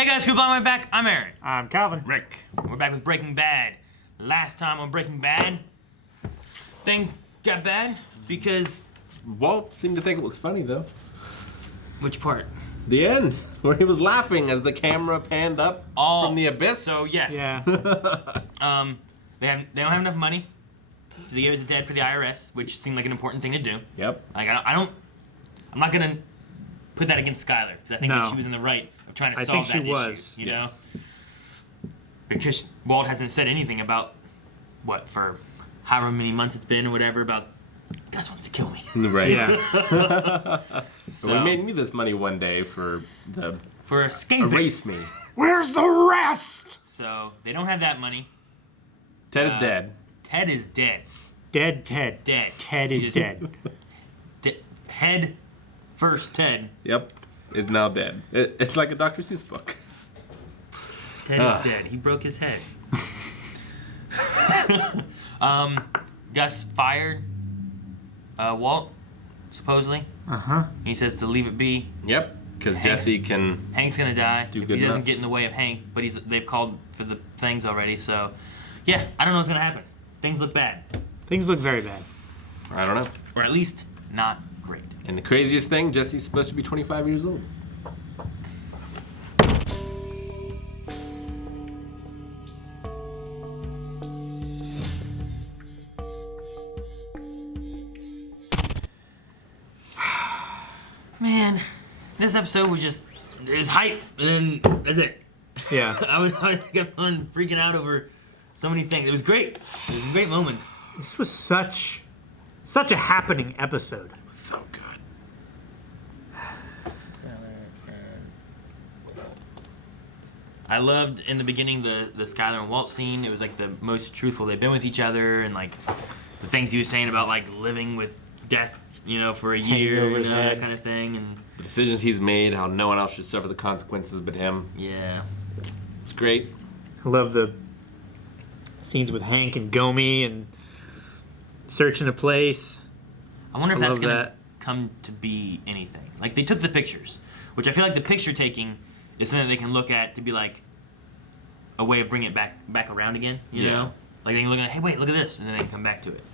Hey guys, Coop on my back. I'm Aaron. I'm Calvin. Rick. We're back with Breaking Bad. Last time on Breaking Bad, things got bad because... Walt seemed to think it was funny, though. Which part? The end, where he was laughing as the camera panned up from the abyss. So, yes. Yeah. They don't have enough money. So they gave it to Dad for the IRS, which seemed like an important thing to do. Yep. Like, I'm not going to put that against Skyler, because I think that she was in the right of trying to solve that issue. I think she was. You know? Because Walt hasn't said anything about, for however many months it's been or whatever, about Gus wants to kill me. Right. Yeah. So we made me this money one day for escaping. Erase me. Where's the rest? So they don't have that money. Ted is dead. Ted is dead. Dead Ted. Dead. Ted is dead. Head first Ted. Yep. Is now dead. It's like a Dr. Seuss book. Ted is dead. He broke his head. Gus fired Walt, supposedly. Uh-huh. He says to leave it be. Yep. Because Jesse can... Hank's gonna die if he doesn't get in the way of Hank, but they've called for the things already, so... Yeah, I don't know what's gonna happen. Things look bad. Things look very bad. I don't know. Or at least, not great. And the craziest thing, Jesse's supposed to be 25 years old. Man, this episode was it was hype, and then that's it. Yeah. I kept on freaking out over so many things. It was great. It was great moments. This was such a happening episode. It was so good. I loved in the beginning the Skyler and Walt scene. It was like the most truthful they've been with each other, and like the things he was saying about like living with death, for a year, that kind of thing, and The decisions he's made, how no one else should suffer the consequences but him. yeah. It's great. I love the scenes with Hank and Gomi and searching a place. I wonder if that's love gonna that. come to be anything. Like they took the pictures, which I feel like the picture taking is something they can look at to be like a way of bringing it back around again. You know, like they can look at, hey, wait, look at this, and then they can come back to it.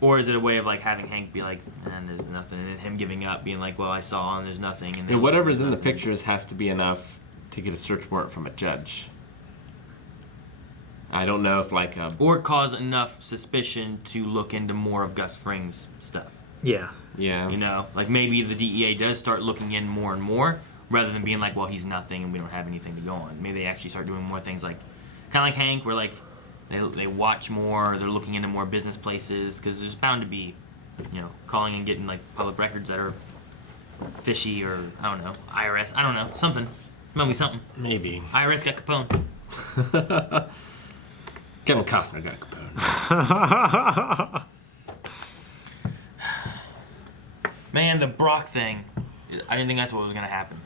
Or is it a way of like having Hank be like, man, there's nothing, and then him giving up, being like, well, I saw and there's nothing, and then Whatever's in the pictures has to be enough to get a search warrant from a judge. I don't know if or cause enough suspicion to look into more of Gus Fring's stuff. Yeah. Yeah. Like maybe the DEA does start looking in more and more, rather than being like, well, he's nothing and we don't have anything to go on. Maybe they actually start doing more things like, kind of like Hank, where like they watch more, they're looking into more business places, because there's bound to be, calling and getting like public records that are fishy, or I don't know, IRS, I don't know, something. Might be something. Maybe. IRS got Capone. Kevin Costner got Capone. Man, the Brock thing, I didn't think that's what was going to happen.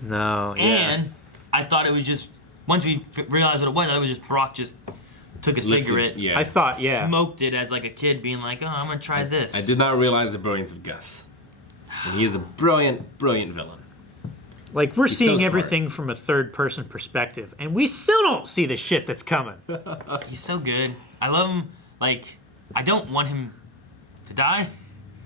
No. Yeah. And I thought it was just, once we realized what it was, I thought it was just Brock just took a cigarette. Yeah. I thought, Smoked it as like a kid, being like, oh, I'm going to try this. I did not realize the brilliance of Gus. And he is a brilliant, brilliant villain. Like, we're He's seeing so smart. everything from a third-person perspective, and we still don't see the shit that's coming. He's so good. I love him. Like, I don't want him to die,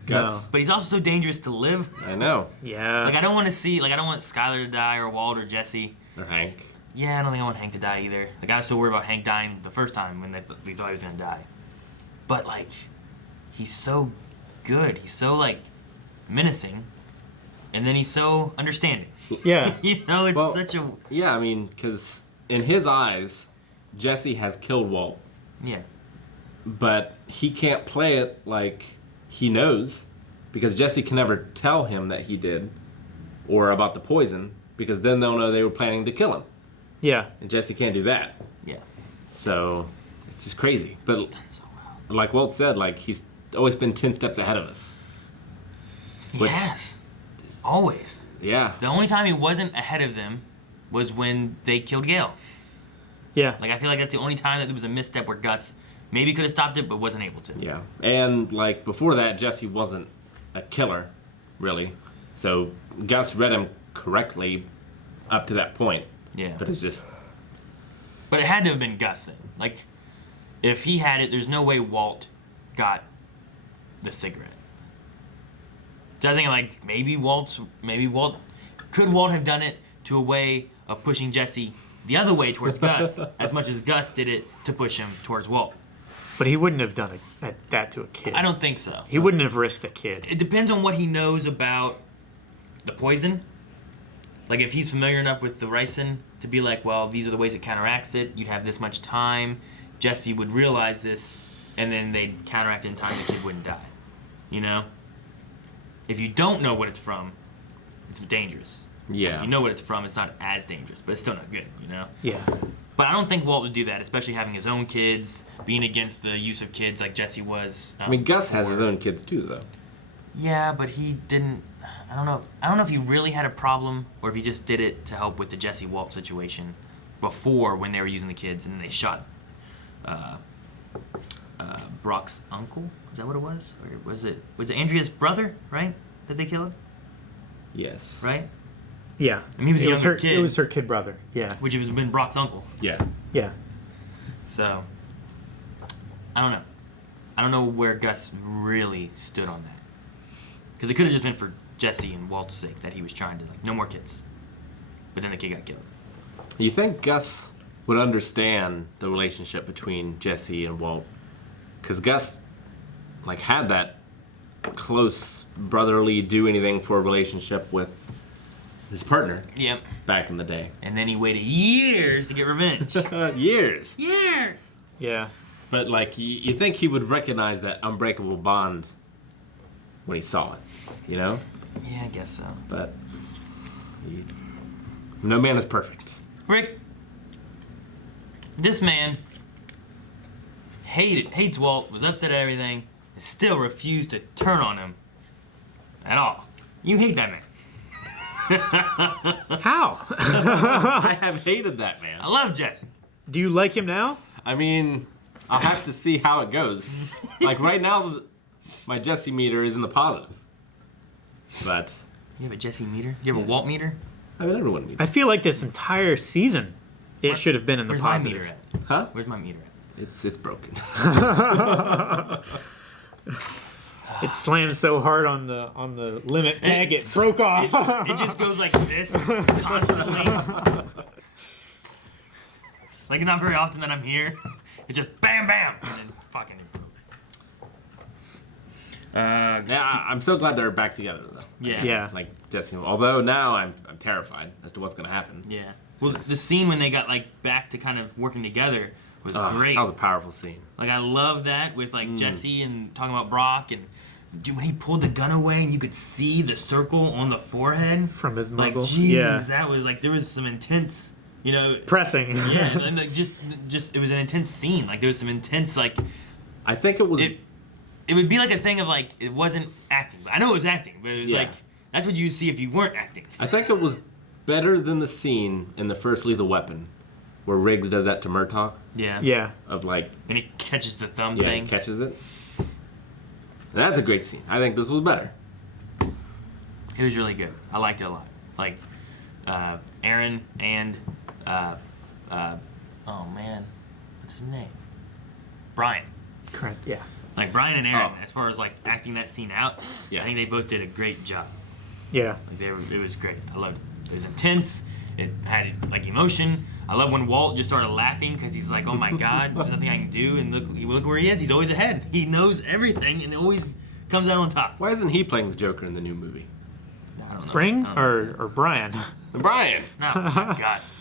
Gus. but he's also so dangerous to live. I know. Yeah. Like, I don't want Skyler to die, or Walt, or Jesse. Or Hank. Yeah, I don't think I want Hank to die either. Like, I was so worried about Hank dying the first time when we thought he was going to die. But, like, he's so good. He's so, like, menacing. And then he's so understanding. Yeah. It's such a... Yeah, I mean, because in his eyes, Jesse has killed Walt. Yeah. But he can't play it like he knows, because Jesse can never tell him that he did, or about the poison, because then they'll know they were planning to kill him. Yeah. And Jesse can't do that. Yeah. So it's just crazy. But He's done so well. like Walt said, like he's always been 10 steps ahead of us. Which- Yes. Always. Yeah. The only time he wasn't ahead of them was when they killed Gale. Yeah. Like, I feel like that's the only time that there was a misstep where Gus maybe could have stopped it, but wasn't able to. Yeah. And like before that, Jesse wasn't a killer, really. So Gus read him correctly up to that point. Yeah. But it's just... But it had to have been Gus then. Like, if he had it, there's no way Walt got the cigarette. So I was thinking, like, maybe Walt, could Walt have done it to a way of pushing Jesse the other way towards Gus, as much as Gus did it to push him towards Walt? But he wouldn't have done that to a kid. I don't think so. He wouldn't have risked a kid. It depends on what he knows about the poison. Like, if he's familiar enough with the ricin to be like, well, these are the ways it counteracts it, you'd have this much time, Jesse would realize this, and then they'd counteract it in time, the kid wouldn't die. You know? If you don't know what it's from, it's dangerous. Yeah. If you know what it's from, it's not as dangerous, but it's still not good, you know? Yeah. But I don't think Walt would do that, especially having his own kids, being against the use of kids like Jesse was. I mean, Gus has his own kids too, though. Yeah, but he didn't. I don't know if he really had a problem, or if he just did it to help with the Jesse Walt situation before, when they were using the kids, and then they shot Brock's uncle. Is that what it was, or was it Andrea's brother? Right, that they killed. Yes. Right. Yeah. I mean, he was a younger her, kid. It was her kid brother. Yeah. Which was been Brock's uncle. Yeah. Yeah. So, I don't know. I don't know where Gus really stood on that. Because it could have just been for Jesse and Walt's sake that he was trying to, like, no more kids. But then the kid got killed. You think Gus would understand the relationship between Jesse and Walt? Because Gus, like, had that close brotherly do anything for a relationship with his partner. Yep. Back in the day. And then he waited years to get revenge. Years. Years! Yeah. But, like, you think he would recognize that unbreakable bond when he saw it, you know? Yeah, I guess so. But no man is perfect. Rick, this man hates Walt, was upset at everything, and still refused to turn on him at all. You hate that man. How? I have hated that man. I love Jesse. Do you like him now? I mean, I'll have to see how it goes. Like, right now, my Jesse meter is in the positive. But You have a Jesse meter? You have a Walt meter? I mean, everyone meter. I feel like this entire season, it should have been in the Where's positive. my meter at? Huh? Where's my meter at? It's broken. It slammed so hard on the limit peg, it broke off. It just goes like this constantly. Like, not very often that I'm here. It just bam, bam, and then fucking it broke. Yeah, I'm so glad they're back together, though. Yeah. Yeah. Like, Jesse. Although now I'm terrified as to what's going to happen. Yeah. Well, the scene when they got, like, back to kind of working together was great. That was a powerful scene. Like, I love that with, like, Jesse and talking about Brock, and dude, when he pulled the gun away and you could see the circle on the forehead From his like, muzzle. jeez, Yeah. that was like, there was some intense, you know, Pressing. yeah, and like just it was an intense scene. Like, there was some intense, like, I think it was... it would be like a thing of, like, it wasn't acting. I know it was acting, but it was Yeah. like, that's what you would see if you weren't acting. I think it was better than the scene in the first Lethal Weapon where Riggs does that to Murtaugh. Yeah. Yeah. Of, like... And he catches the thumb Yeah, thing. he catches it. That's a great scene. I think this was better. It was really good. I liked it a lot. Like, Aaron and, oh man, what's his name? Brian. Christ, yeah. Like, Brian and Aaron, Oh. as far as, like, acting that scene out, Yeah. I think they both did a great job. Yeah. Like, it was great. I loved it. It was intense. It had, like, emotion. I love when Walt just started laughing because he's like, oh my God, there's nothing I can do. And look where he is. He's always ahead. He knows everything and always comes out on top. Why isn't he playing the Joker in the new movie? I don't know. Fring I don't know. or Brian? Brian! No, Gus.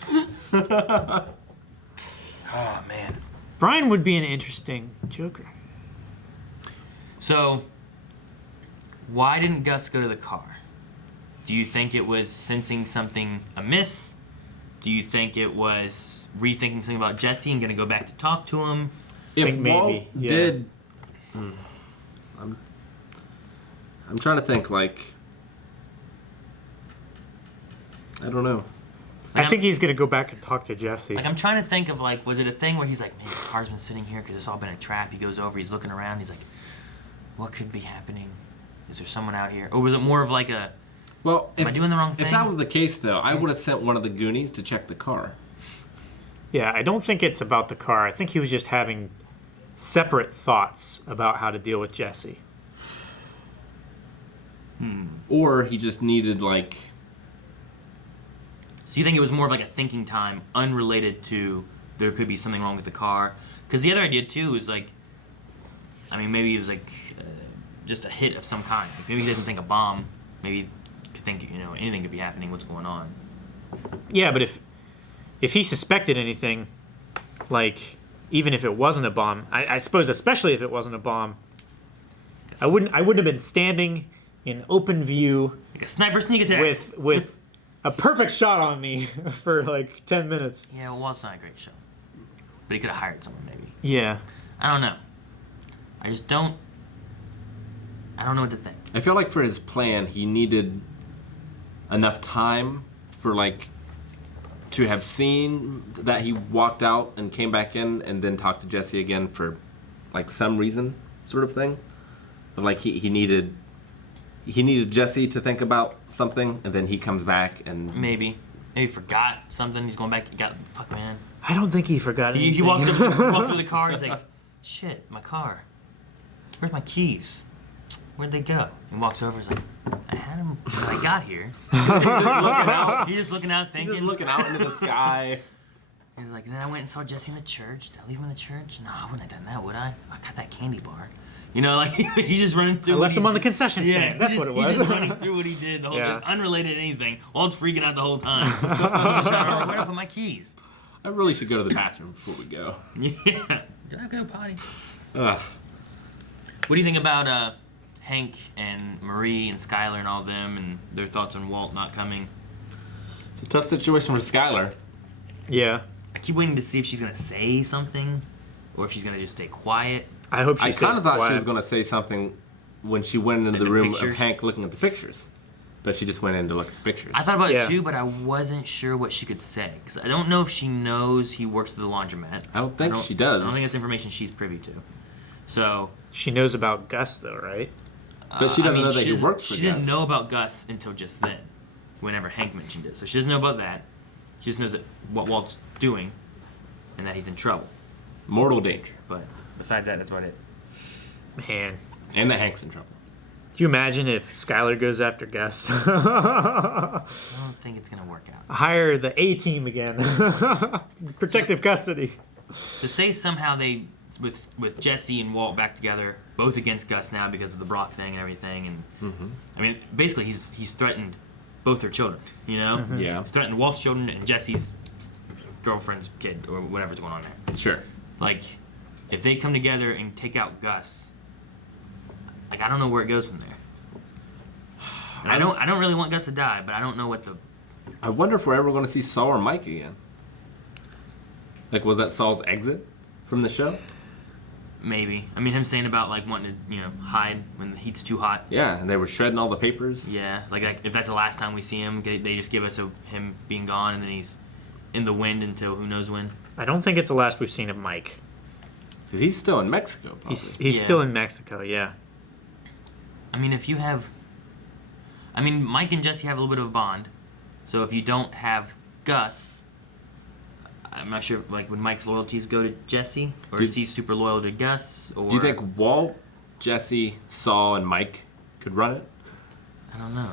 Oh, man. Brian would be an interesting Joker. So, why didn't Gus go to the car? Do you think it was sensing something amiss? Do you think it was rethinking something about Jesse and going to go back to talk to him? If think maybe, Walt yeah. did... I'm trying to think, like... I don't know. Like, I think he's gonna go back and talk to Jesse. Like, I'm trying to think of, like, was it a thing where he's like, man, the car's been sitting here because it's all been a trap. He goes over, he's looking around, he's like, what could be happening? Is there someone out here? Or was it more of like a, Well, Am I doing the wrong thing? If that was the case, though, I would have sent one of the Goonies to check the car. Yeah, I don't think it's about the car. I think he was just having separate thoughts about how to deal with Jesse. Or he just needed, like... So you think it was more of like a thinking time, unrelated to there could be something wrong with the car? Because the other idea too is like, I mean, maybe it was like just a hit of some kind. Like maybe he doesn't think a bomb. Maybe he could think anything could be happening. What's going on? Yeah, but if he suspected anything, like even if it wasn't a bomb, I suppose especially if it wasn't a bomb, I wouldn't have been standing in open view Like a sniper sneak attack with a perfect shot on me for like 10 minutes. Yeah, well, Walt's not a great show, but he could have hired someone maybe. Yeah. I don't know. I just don't. I don't know what to think. I feel like for his plan, he needed enough time for, like, to have seen that he walked out and came back in and then talked to Jesse again for, like, some reason sort of thing. But, like, he needed Jesse to think about something, and then he comes back and... Maybe he forgot something. He's going back. Fuck, man. I don't think he forgot anything. He walked through the car. He's like, shit, my car. Where's my keys? Where'd they go? He walks over. He's like, I had them when I got here. He's just looking out, thinking. He's just looking out into the sky. He's like, then I went and saw Jesse in the church. Did I leave him in the church? No, I wouldn't have done that, would I? I got that candy bar. Like he's just running through. I left him on the concession stand. That's what it was. He's just running through what he did the whole time, unrelated to anything. Walt's freaking out the whole time. He's just trying to remember where to put my keys. I really should go to the bathroom before we go. Yeah. Did I go potty? Ugh. What do you think about Hank and Marie and Skyler and all them and their thoughts on Walt not coming? It's a tough situation for Skyler. Yeah. I keep waiting to see if she's going to say something or if she's going to just stay quiet. I hope she I kind of thought quiet. she was going to say something when she went into the room pictures? of Hank looking at the pictures. But she just went in to look at the pictures. I thought about it too, but I wasn't sure what she could say. Because I don't know if she knows he works at the laundromat. I don't think she does. I don't think it's information she's privy to. So... She knows about Gus, though, right? But she doesn't know that he works for Gus. She didn't know about Gus until just then, whenever Hank mentioned it. So she doesn't know about that. She just knows that what Walt's doing and that he's in trouble. Mortal danger. But besides that, that's about it. Man. And that Hank's in trouble. Do you imagine if Skyler goes after Gus? I don't think it's going to work out. Hire the A-team again. Protective custody. To say somehow they, with Jesse and Walt back together, both against Gus now because of the Brock thing and everything, and I mean, basically he's threatened both their children, Yeah. Yeah. He's threatened Walt's children and Jesse's girlfriend's kid or whatever's going on there. Sure. Like, if they come together and take out Gus, like, I don't know where it goes from there. And I don't really want Gus to die, but I don't know what the... I wonder if we're ever going to see Saul or Mike again. Like, was that Saul's exit from the show? Maybe. I mean, him saying about, like, wanting to, hide when the heat's too hot. Yeah, and they were shredding all the papers. Yeah. Like if that's the last time we see him, they just give us him being gone, and then he's in the wind until who knows when. I don't think it's the last we've seen of Mike. Because he's still in Mexico, probably. He's still in Mexico, yeah. I mean, Mike and Jesse have a little bit of a bond. So if you don't have Gus, I'm not sure, like, would Mike's loyalties go to Jesse? Or is he super loyal to Gus? Or... Do you think Walt, Jesse, Saul, and Mike could run it? I don't know.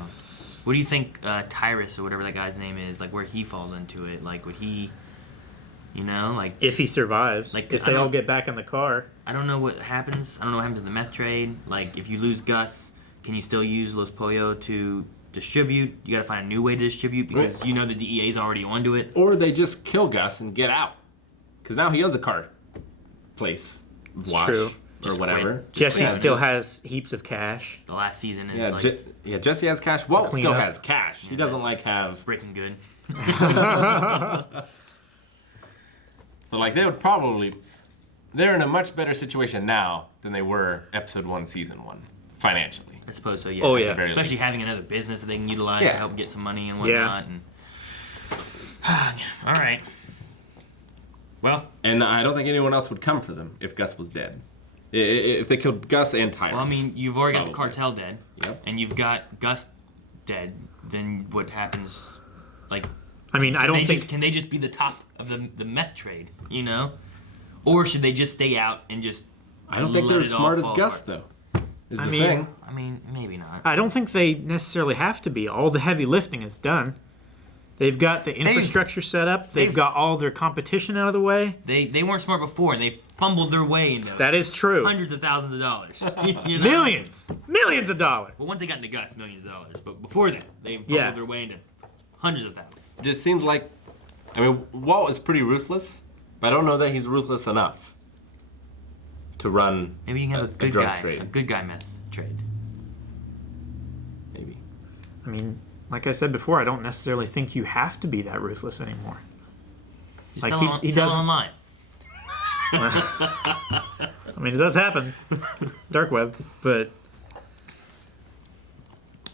What do you think Tyrus, or whatever that guy's name is, like, where he falls into it? Like, would he, like... If he survives. Like, if they all get back in the car. I don't know what happens. I don't know what happens in the meth trade. Like, if you lose Gus, can you still use Los Pollo to distribute? You gotta find a new way to distribute because the DEA's already onto it. Or they just kill Gus and get out. Because now he owns a car place. Wash. True. Or whatever. Quit. Jesse still has heaps of cash. The last season is Jesse has cash. Walt Clean still up. has cash. He doesn't have... Breaking Good. But like they would probably... They're in a much better situation now than they were episode 1, season 1. Financially. I suppose so, yeah. Oh, At yeah. the very Especially least. having another business that they can utilize to help get some money and Yeah. whatnot. And... All right. Well... And I don't think anyone else would come for them if Gus was dead. If they killed Gus and Tyrus. Well, I mean, you've already got the Probably. cartel dead. Yep. And you've got Gus dead. then what happens? Like, I mean, I don't think. Can they just be the top of the meth trade? You know, or should they just stay out and just? I don't think they're as smart as Gus, though. Is the thing. I mean, maybe not. I don't think they necessarily have to be. All the heavy lifting is done. They've got the infrastructure set up. They've got all their competition out of the way. They weren't smart before, and they fumbled their way into that is true. hundreds of thousands of dollars. You know? Millions of dollars. Well, once they got into Gus, millions of dollars. But before that, they fumbled their way into hundreds of thousands. It just seems like, I mean, Walt is pretty ruthless, but I don't know that he's ruthless enough to run. Maybe you can have a good drug guy, trade. a good guy meth trade. Maybe. I mean, like I said before, I don't necessarily think you have to be that ruthless anymore. Just Like he doesn't. online. I mean, it does happen, dark web, but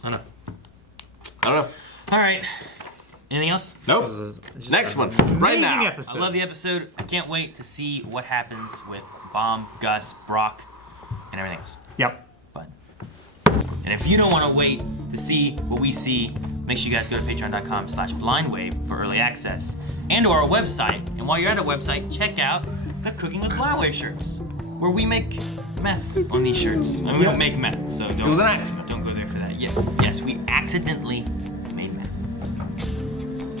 I don't know. know. All right. Anything else? Nope. Next one. Right amazing now. episode. I love the episode. I can't wait to see what happens with Bomb, Gus, Brock, and everything else. Yep. Fun. And if you don't want to wait to see what we see, make sure you guys go to patreon.com/blindwave for early access and to our website. And while you're at our website, check out the Cooking with Blindwave shirts, where we make meth on these shirts. I mean, we don't make meth, so don't. It was an accident. Don't go there for that. Yes, we accidentally